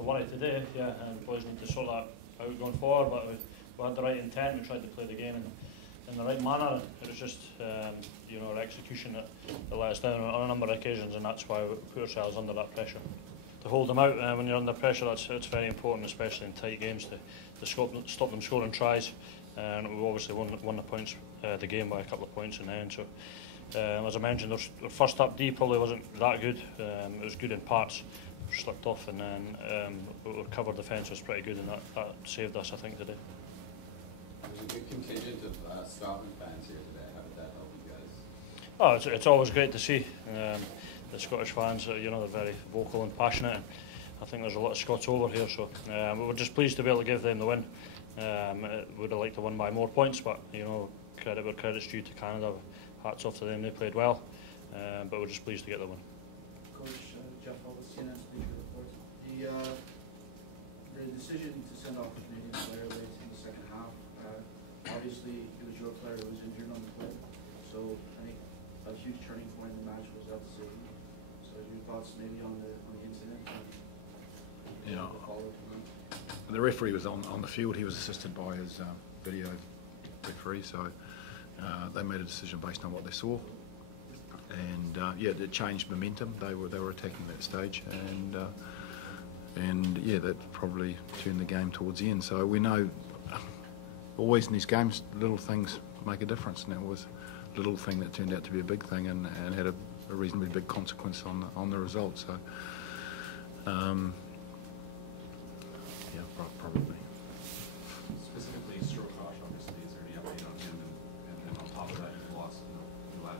a worry today, yeah, and boys need to sort that out going forward. But we had the right intent. We tried to play the game in the right manner. It was just our execution that let us down on a number of occasions, and that's why we put ourselves under that pressure. To hold them out when you're under pressure, it's very important, especially in tight games, to stop them scoring tries. And we obviously won the game by a couple of points in the end. So, as I mentioned, our first up D probably wasn't that good. It was good in parts, slipped off, and then our cover defence was pretty good, and that saved us, I think, today. There's a good contingent of Scotland fans here today. How did that help you guys? Oh, it's always great to see. The Scottish fans, they're very vocal and passionate, and I think there's a lot of Scots over here, so we were just pleased to be able to give them the win. Would have liked to win by more points, but credit where credit's due to Canada. Hats off to them, they played well, but we're just pleased to get the win. Coach Jeff Ellis, CNN Speaker reports. The decision to send off a Canadian player late in the second half, obviously it was your player who was injured on the play, so I think a huge turning point in the match was that decision. So your thoughts maybe on the incident? Yeah. The referee was on the field. He was assisted by his video referee, so they made a decision based on what they saw, and it changed momentum. They were attacking that stage, and that probably turned the game towards the end. So we know always in these games little things make a difference, and that was a little thing that turned out to be a big thing and had a reasonably big consequence on the result. So probably. Specifically, Strokosh, obviously, is there any update on him? And on top of that, you've lost, you had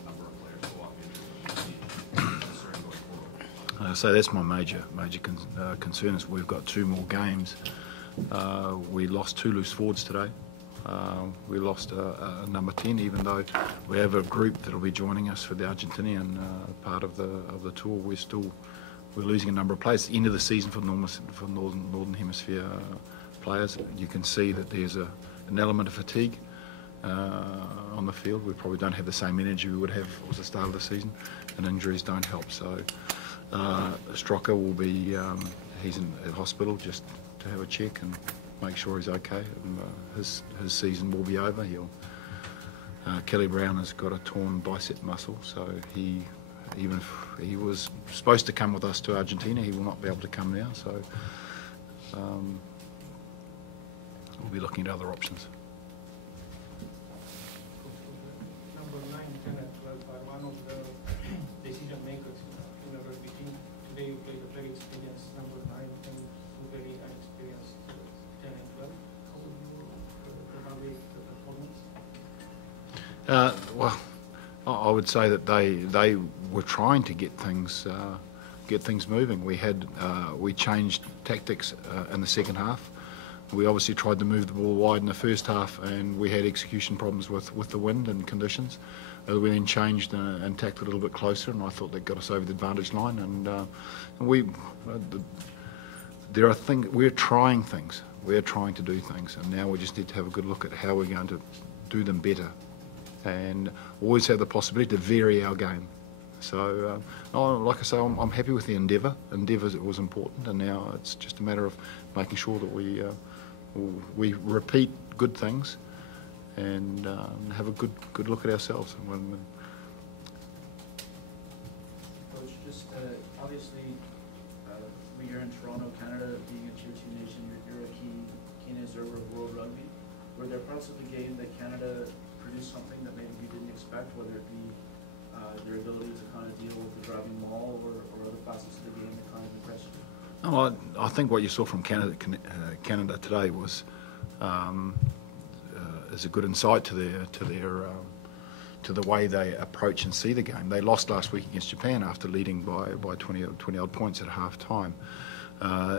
a number of players go off injured. Concern going forward. So that's my major concern is we've got 2 more games. We lost 2 loose forwards today. We lost a number 10, even though we have a group that will be joining us for the Argentinian part of the tour. We're losing a number of players. At the end of the season for Northern Hemisphere players, you can see that there's an element of fatigue on the field. We probably don't have the same energy we would have at the start of the season, and injuries don't help. So Straka will be, he's in hospital just to have a check and make sure he's okay. And, his season will be over. Kelly Brown has got a torn bicep muscle, so even if he was supposed to come with us to Argentina, he will not be able to come now. So we'll be looking at other options. Number 9, 10 and 12 are one of the decision makers in the rugby team. Today you played a very experienced number 9 and 2 very inexperienced 10 and 12. How would you evaluate the performance? Well, I would say that they were trying to get things moving. We changed tactics in the second half. We obviously tried to move the ball wide in the first half, and we had execution problems with the wind and conditions. We then changed and tacked a little bit closer, and I thought that got us over the advantage line. And we're trying things. We're trying to do things, and now we just need to have a good look at how we're going to do them better, and always have the possibility to vary our game. So, like I say, I'm happy with the endeavour. Endeavour was important, and now it's just a matter of making sure that we repeat good things and have a good look at ourselves. Coach, just obviously, you're in Toronto, Canada, being a Tier 2 nation, you're a keen observer of world rugby. Were there parts of the game that Canada produced something that maybe you didn't expect, whether it be their ability to kind of deal with the driving maul or other facets of the game that kind of impressed you? Oh, I think what you saw from Canada today was is a good insight to the way they approach and see the game. They lost last week against Japan after leading by 20 odd points at half time.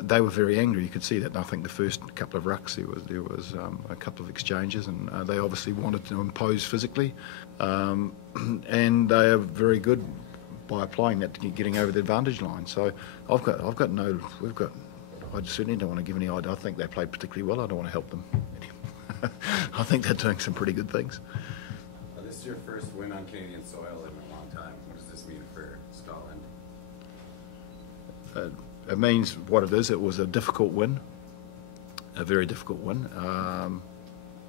They were very angry. You could see that. And I think the first couple of rucks there was a couple of exchanges, and they obviously wanted to impose physically, and they are very good by applying that to getting over the advantage line. So I certainly don't want to give any idea. I think they played particularly well. I don't want to help them. I think they're doing some pretty good things. This is your first win on Canadian soil in a long time. What does this mean for Scotland? it means what it is. It was a difficult win, a very difficult win.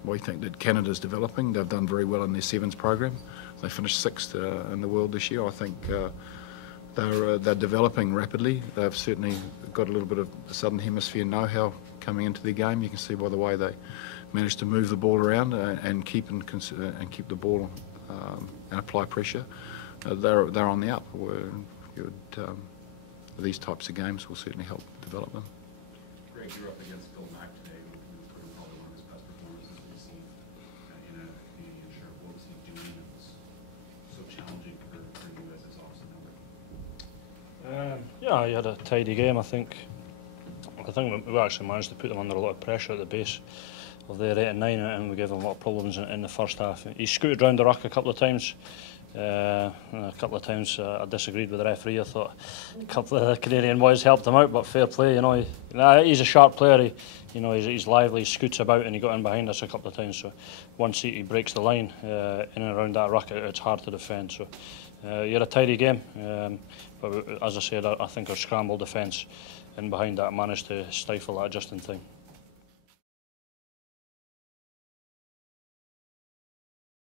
We think that Canada's developing. They've done very well in their sevens program. They finished 6th in the world this year. I think they're developing rapidly. They've certainly got a little bit of Southern Hemisphere know-how coming into their game. You can see by the way they managed to move the ball around and keep the ball and apply pressure. They're on the up. These types of games will certainly help develop them. Greg, you're up against Phil Mack today, who put in probably one of his best performances we've seen in a Canadian shirt. What was he doing that was so challenging for you as his opposite number? Yeah, he had a tidy game. I think we actually managed to put them under a lot of pressure at the base of their 8 and 9, and we gave them a lot of problems in the first half. He scooted round the ruck a couple of times. A couple of times I disagreed with the referee. I thought a couple of the Canadian boys helped him out, but fair play. He's a sharp player. He's lively. He scoots about, and he got in behind us a couple of times. So once he breaks the line in and around that ruck, it's hard to defend. So he had a tidy game, but as I said, I think our scramble defence in behind that managed to stifle that just in time.